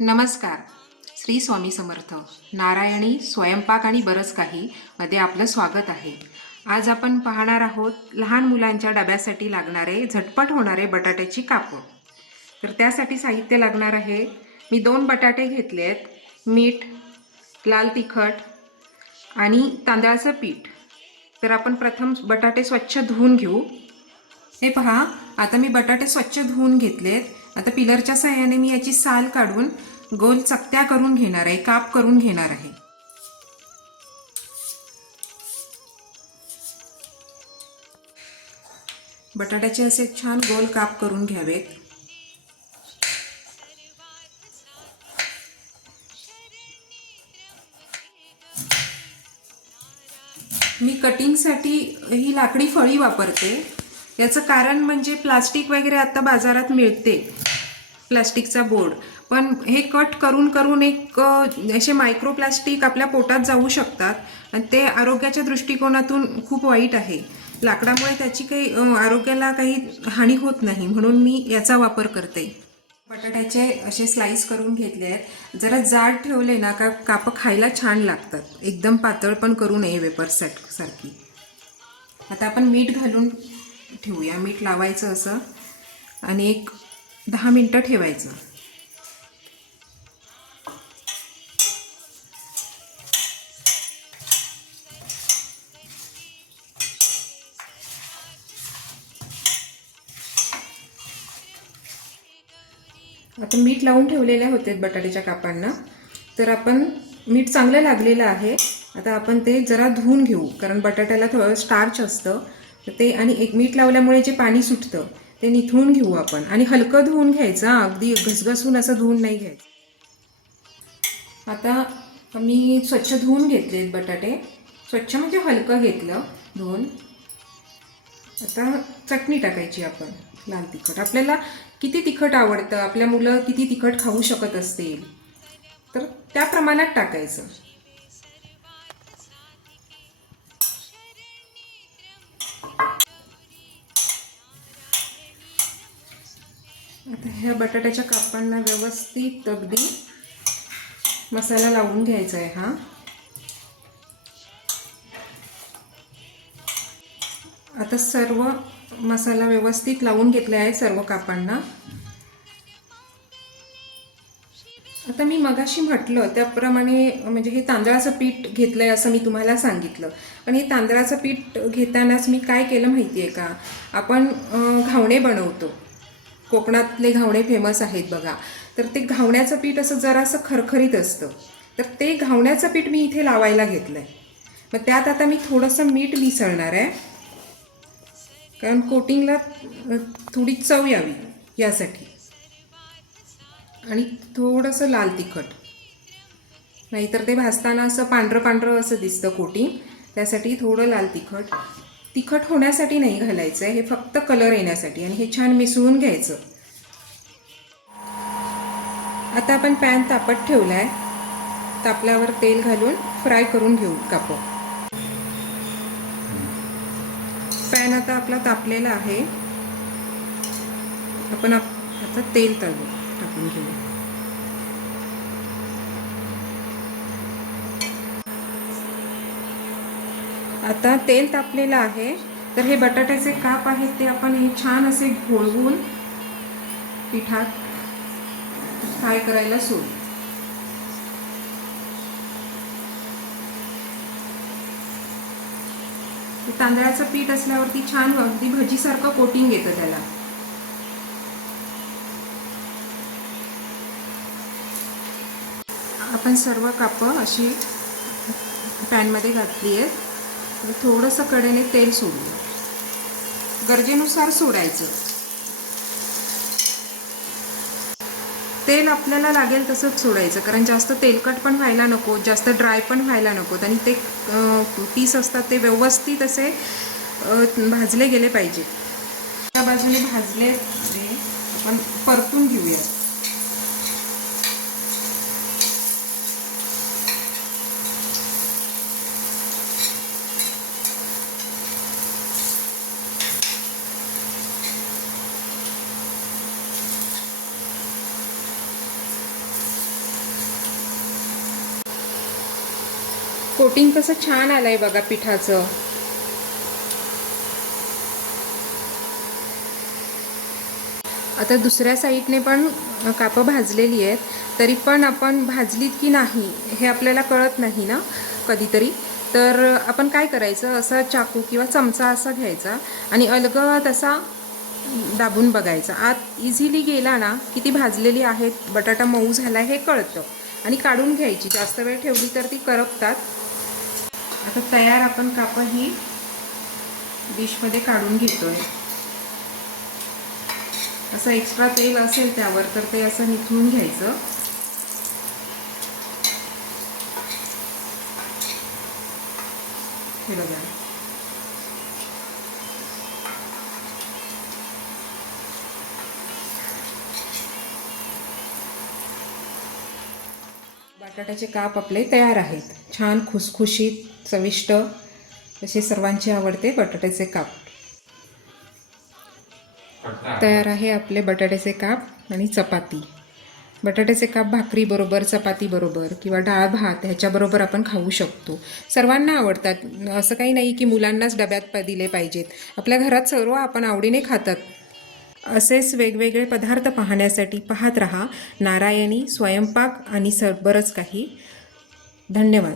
नमस्कार. श्री स्वामी समर्थ. नारायणी स्वयंपाक आणि बरंच काही मध्ये आपलं स्वागत आहे. आज आपण पाहणार आहोत लहान मुलांच्या डब्यासाठी लागणारे झटपट होणारे बटाट्याची कापं. तर त्यासाठी साहित्य लागणार आहे. मी 2 बटाटे घेतले आहेत, मीठ, लाल तिखट आणि तांदळाचं पीठ. तर आपण प्रथम बटाटे स्वच्छ धुवून घेऊ. हे पहा, आता मी बटाटे स्वच्छ धुवून घेतलेत. आता पिलरच्या सहाय्याने मी याची साल काढून गोल चकत्या करून घेणार आहे, काप करून घेणार आहे. बटाट्याचे असे छान गोल काप करून घ्यावेत. मी कटिंगसाठी ही लाकडी फळी वापरते. याचं कारण म्हणजे प्लास्टिक वगैरे आता बाजारात मिळते, प्लास्टिकचा बोर्ड, पण हे कट करून करून एक असे मायक्रोप्लास्टिक आपल्या पोटात जाऊ शकतात आणि ते आरोग्याच्या दृष्टिकोनातून खूप वाईट आहे. लाकडामुळे त्याची काही आरोग्याला काही हानी होत नाही, म्हणून मी याचा वापर करते. बटाट्याचे असे स्लाइस करून घेतले आहेत. जरा जाड ठेवले ना का कापं खायला छान लागतात. एकदम पातळ पण करू नये वेपर सारखी. आता आपण मीठ घालून ठेवूया. मीठ लावायचं असं आणि एक 10 मिनटं ठेवायचं. आता मीठ लावून ठेवलेले होते बटाट्याच्या कापांना. तर आपण मीठ चांगलं लागलेलं आहे. आता आपण ते जरा धुवून घेऊ, कारण बटाट्याला थोडं स्टार्च असतं ते, आणि एक मीठ लावल्यामुळे जे पाणी सुटतं ते निथळून घेऊ आपण. आणि हलकं धुवून घ्यायचं, अगदी घसघसून असं धुवून नाही घ्यायचं. आता मी स्वच्छ धुवून घेतलेत बटाटे, स्वच्छ म्हणजे हलकं घेतलं धुवून. आता चटणी टाकायची आपण. लाल तिखट, आपल्याला किती तिखट आवडतं, आपल्या मुलं किती तिखट खाऊ शकत असतील तर त्या प्रमाणात टाकायचं. आता ह्या बटाट्याच्या कापांना व्यवस्थित अगदी मसाला लावून घ्यायचा आहे. हा आता सर्व मसाला व्यवस्थित लावून घेतला आहे सर्व कापांना. आता मी मगाशी म्हटलं त्याप्रमाणे, म्हणजे हे तांदळाचं पीठ घेतलं आहे असं मी तुम्हाला सांगितलं. पण हे तांदळाचं पीठ घेतानाच मी काय केलं माहिती आहे का, आपण घावणे बनवतो, कोकणातले घावणे फेमस आहेत बघा. तर ते घावण्याचं पीठ असं जरासं खरखरीत असतं, तर ते घावण्याचं पीठ मी इथे लावायला घेतलं आहे. मग त्यात आता मी थोडंसं मीठ मिसळणार आहे, कारण कोटिंगला थोडी चव यावी यासाठी. आणि थोडंसं लाल तिखट, नाहीतर ते भाजताना असं पांढरं पांढरं असं दिसतं कोटिंग, त्यासाठी थोडं लाल तिखट. तिखट होण्यासाठी नाही घालायचं आहे, हे फक्त कलर येण्यासाठी. आणि हे छान मिसळून घ्यायचं. आता आपण पॅन तापत ठेवला आहे, तापल्यावर तेल घालून फ्राय करून घेऊ कापं. पॅन आता आपला तापलेला आहे. आपण आता तेल टाकून घेऊ. आता तेल तापलेलं आहे, तर हे बटाट्याचे काप आहेत ते आपण हे छान असे घोळवून पिठात फ्राय करायला सोडू. तांदळाचं पीठ असल्यावरती छान अगदी भजीसारखं कोटिंग येतं त्याला. आपण सर्व कापं अशी पॅनमध्ये घातली आहेत. थोडंसं कडेने तेल सोडू, गरजेनुसार सोडायचं. तेल आपल्याला लागेल तसंच सोडायचं, कारण जास्त तेलकट पण व्हायला नको, जास्त ड्राय पण व्हायला नकोत. आणि ते पीस असतात ते व्यवस्थित असे भाजले गेले पाहिजे. त्या बाजूने भाजले आपण परतून घेऊया. कोटिंग कसं छान आलंय बघा पिठाचं. आता दुसऱ्या साईडने पण कापं भाजलेली आहेत, तरी पण आपण भाजलीत की नाही हे आपल्याला कळत नाही ना कधीतरी. तर आपण काय करायचं, असा चाकू किंवा चमचा असा घ्यायचा आणि अलगद असा दाबून बघायचा. आत इझिली गेला ना की ती भाजलेली आहेत, बटाटा मऊ झाला हे कळतं आणि काढून घ्यायची. जास्त वेळ ठेवली तर ती करपतात. आता तयार आपण कापं ही डिशमध्ये काढून घेतोय. असं एक्स्ट्रा तेल असेल त्यावर तर ते असं निथळून घ्यायचं. हे बघा, बटाट्याचे काप आपले तयार आहेत. छान खुसखुशीत, चविष्ट असे सर्वांचे आवडते बटाट्याचे काप. तयार आहे आपले बटाट्याचे काप आणि चपाती. बटाट्याचे काप भाकरी बरोबर, चपाती बरोबर किंवा डाळ भात ह्याच्याबरोबर आपण खाऊ शकतो. सर्वांना आवडतात. असं काही नाही की मुलांनाच डब्यात दिले पाहिजेत. आपल्या घरात सर्व आपण आवडीने खातात. असेच वेगवेगळे पदार्थ पाहण्यासाठी पाहत रहा नारायणी स्वयंपाक आणि बरंच काही. धन्यवाद.